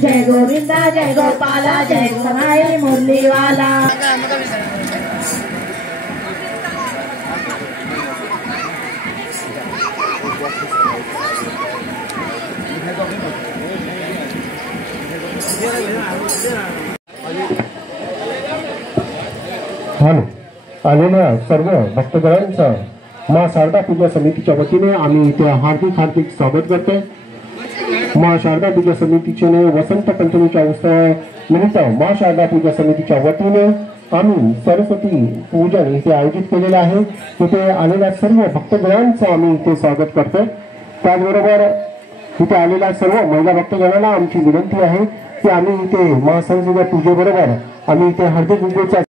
जय गोविंदा जय गोपाला जय समाई मुरली वाला। आलेल्या सर्व भक्तगणांचा माँ शारदा पूजा समितीच्या वतीने आम्ही इथे हार्दिक स्वागत करतोय। माँ शारदा पूजा समितीचे वसंत पंचमीच्या उत्सवानिमित्त माँ शारदा पूजा समितीच्या वतीने आम्ही सरस्वती पूजन इथे आयोजित केलेले आहे। तिथे आलेल्या सर्व भक्तगणांचं आम्ही इथे स्वागत करतोय। त्याचबरोबर इथे आलेल्या सर्व महिला भक्तगणांना आमची विनंती आहे की आम्ही इथे माँ सरस्वती पूजेबरोबर आम्ही इथे हळदी कुंकूचा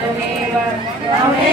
त्वमेव